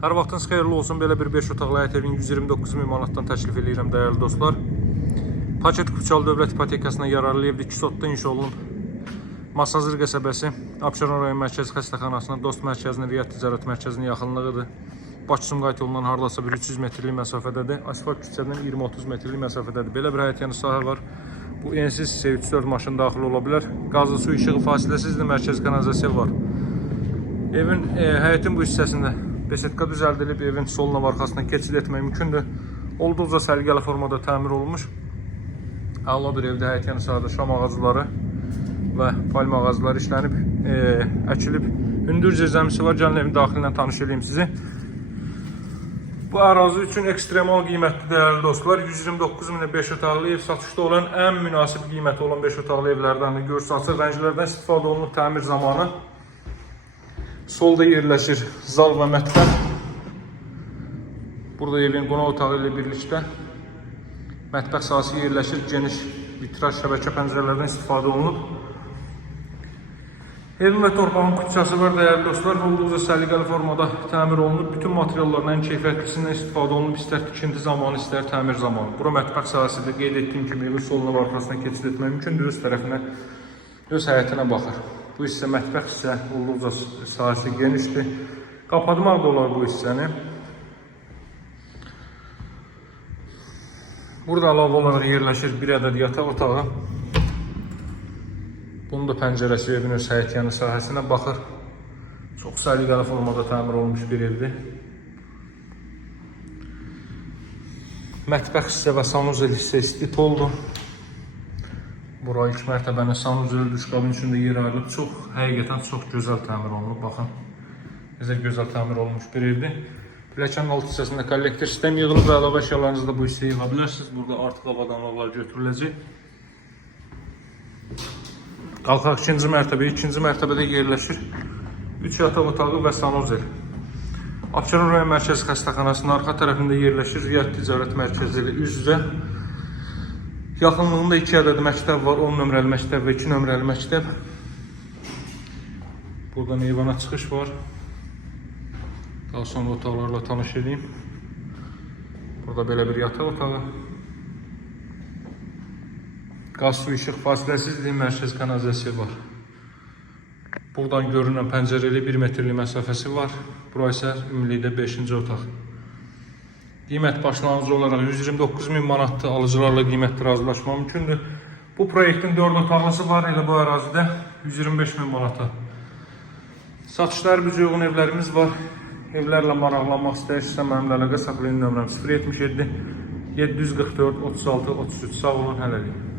Hər vaxtınız xeyirli olsun. Belə bir 5 otaqlı həyət evini 129.000 manatdan təklif edirəm dəyərli dostlar. Paket Kuçal Dövlət İpotekasına yararlı evdir. 2 sotda inşa olunub. Masazır qəsəbəsi, Abşeron rayon mərkəzi xəstəxanasına, Dost mərkəzinin, Riyad ticarət mərkəzinin yaxınlığıdır. Bakı-Sumqayıt yolundan hardasa bir 300 metrlik məsafədədir. Asfalt küçədən 20-30 metrlik məsafədədir. Belə bir həyət yanı sahə var. Bu ensiz hissə 3-4 maşın daxil ola bilər. Qazlı su işığı fasiləsizdir, mərkəzi kanalizasiya var. Evin, həyətin bu hissəsində besetka düzəldilib, evin soluna və arxasına keçid etmək mümkündür. Olduqca səliqəli formada təmir olunmuş. Əla bir evdə həyət yanı sahədə şam ağacları və palma ağacları işlənib, əkilib. Hündür zirzəmisi var. Gəlin evin daxilindən tanış edeyim sizi. Bu ərazi üçün ekstremal qiymətli dəyərli dostlar. 129.000-ə 5 otaqlı ev satışda olan ən münasib qiyməti olan 5 otaqlı evlərdən görürsünüz. Açıq rənglərdən istifadə olunub təmir zamanı. Solda yerləşir zal və mətbəx. Burada evin qonaq otağı ilə birlikdə mətbəx sahəsi yerləşir. Geniş vitraj şəbəkə pəncərələrdən istifadə olunub. Evin və torpağın küçəsi var dəyərli dostlar. Olduqca səliqəli formada təmir olunub. Bütün materialların ən keyfiyyətlisindən istifadə olunub. İstər tikinti zamanı, istər təmir zamanı. Bura mətbəx sahəsidir. Qeyd etdiyim kimi evin soluna və arxasına keçid etmək mümkündür. Öz tərəfinə, öz həyətinə baxır. Bu hissə mətbəx hissə olduqca sahəsi genişdir. Qapadmaq da olar bu hissəni. Burada əlavə olaraq yerləşir bir ədəd yataq otağı. Bunun da pəncərəsi evin öz həyət yanı sahəsinə baxır. Çox səliqəli formada təmir olunmuş bir evdir. Mətbəx hissə və sanuzel hissə istipoldur. Bura ilk mərtəbənin sanuzel duşqabın içində yer ayrılıb. Həqiqətən çox gözəl təmir olunub. Baxın, necə gözəl təmir olunmuş bir evdir. Pilləkənin alt hissəsində kollektor sistem yığılıb və əlavə əşyalarınızı da bu hissəyə yığa bilərsiniz. Burada artıq avadanlıqlar götürüləcək. Qalxaq ikinci mərtəbəyə. İkinci mərtəbədə yerləşir 3 yataq otağı və sanuzel. Abşeron rayon mərkəzi xəstəxanasının arxa tərəfində yerləşir. Riyad ticarət mərkəzi ilə üz-üzə. Yaxınlığında 2 ədəd məktəb var. 10 nömrəli məktəb və 2 nömrəli məktəb. Buradan eyvana çıxış var. Daha sonra otaqlarla tanış edeyim. Burada belə bir yataq otağı. Qaz su işıq fasiləsizliyi, mərkəzi kanalizasiya var. Buradan görünən pəncərəli 1 metrlik məsafəsi var. Bura isə ümumilikdə 5-ci otaq. Qiymət başlanğıcı olaraq 129.000 manatdır. Alıcılarla qiymətdə razılaşma mümkündür. Bu proyektin 4 otaqlısı var. Elə bu ərazidə 125.000 manata. Satışlar bizə uyğun evlərimiz var. Evlərlə maraqlanmaq istəyirsinizsə mənimlə əlaqə saxlayın. Nömrəm 077 744 36 33. Sağ olun, hələlik.